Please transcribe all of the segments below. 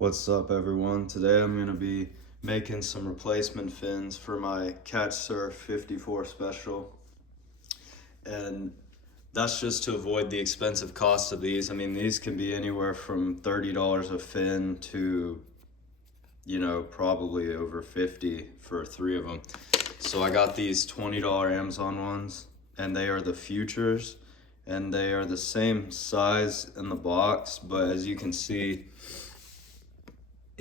What's up, everyone? Today I'm going to be making some replacement fins for my Catch Surf 54 special, and that's just to avoid the expensive cost of these. I mean, these can be anywhere from $30 a fin to, probably over 50 for 3 of them. So I got these $20 Amazon ones, and they are the Futures, and they are the same size in the box, but as you can see,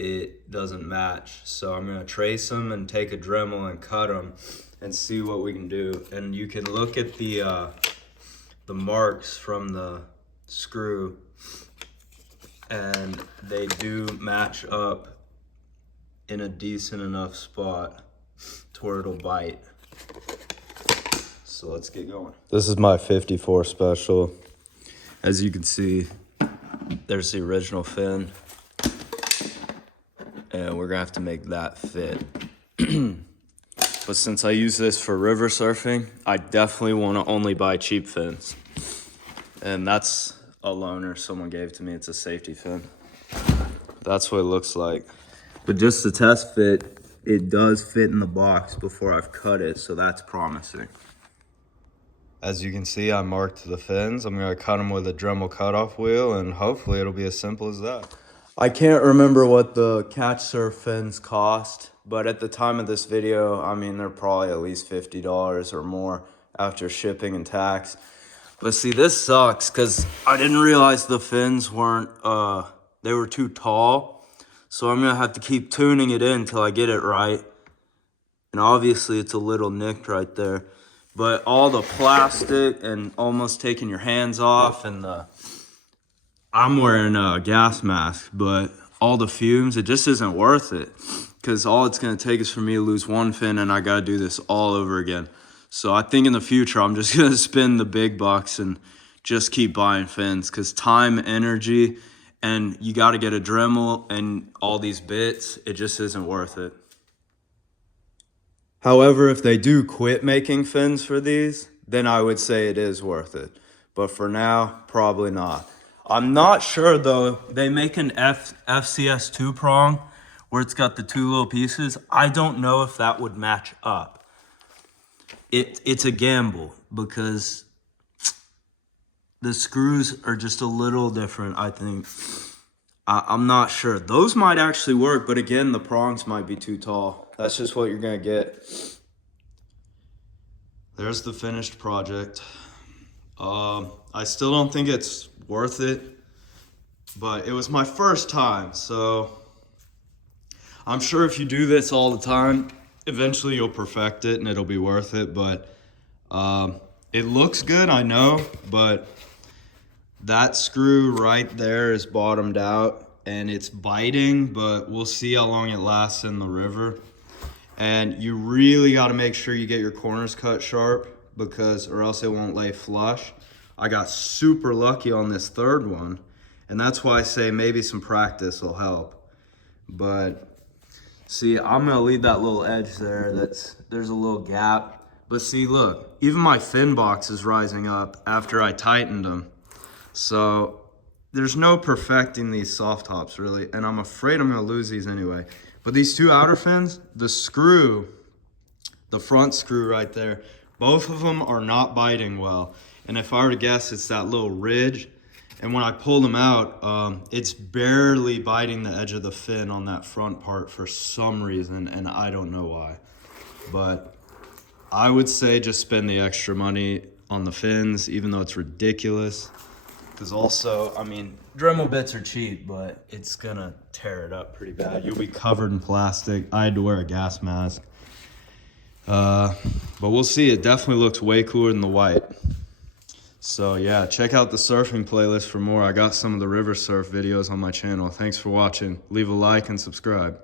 it doesn't match. So I'm gonna trace them and take a Dremel and cut them and see what we can do. And you can look at the marks from the screw, and they do match up in a decent enough spot to where it'll bite. So let's get going. This is my 54 special. As you can see, there's the original fin, and we're gonna have to make that fit. But since I use this for river surfing, I definitely wanna only buy cheap fins. And that's a loaner someone gave to me. It's a safety fin. That's what it looks like. But just to test fit, it does fit in the box before I've cut it, so that's promising. As you can see, I marked the fins. I'm gonna cut them with a Dremel cutoff wheel, and hopefully it'll be as simple as that. I can't remember what the Catch Surf fins cost, but at the time of this video, I mean, they're probably at least $50 or more after shipping and tax. But see, this sucks because I didn't realize the fins weren't, they were too tall. So I'm gonna have to keep tuning it in until I get it right. And obviously it's a little nicked right there. But all the plastic and almost taking your hands off, and I'm wearing a gas mask, but all the fumes, it just isn't worth it, because all it's gonna take is for me to lose one fin and I gotta do this all over again. So I think in the future, I'm just gonna spend the big bucks and just keep buying fins, because time, energy, and you gotta get a Dremel and all these bits, it just isn't worth it. However, if they do quit making fins for these, then I would say it is worth it. But for now, probably not. I'm not sure though, they make an FCS 2 prong where it's got the 2 little pieces. I don't know if that would match up. It's a gamble because the screws are just a little different, I think. I'm not sure. Those might actually work, but again, the prongs might be too tall. That's just what you're gonna get. There's the finished project. I still don't think it's worth it, but it was my first time, so I'm sure if you do this all the time, eventually you'll perfect it and it'll be worth it. But it looks good, I know, but that screw right there is bottomed out and it's biting, but we'll see how long it lasts in the river. And you really got to make sure you get your corners cut sharp, or else it won't lay flush. I got super lucky on this third one, and that's why I say maybe some practice will help. But see, I'm gonna leave that little edge there. There's a little gap. But see, look, even my fin box is rising up after I tightened them. So there's no perfecting these soft tops really, and I'm afraid I'm gonna lose these anyway. But these 2 outer fins, the screw, the front screw right there, both of them are not biting well. And if I were to guess, it's that little ridge. And when I pull them out, it's barely biting the edge of the fin on that front part for some reason, and I don't know why. But I would say just spend the extra money on the fins, even though it's ridiculous. Because also, I mean, Dremel bits are cheap, but it's gonna tear it up pretty bad. You'll be covered in plastic. I had to wear a gas mask. But we'll see. It definitely looks way cooler than the white. So yeah, check out the surfing playlist for more. I got some of the river surf videos on my channel. Thanks for watching. Leave a like and subscribe.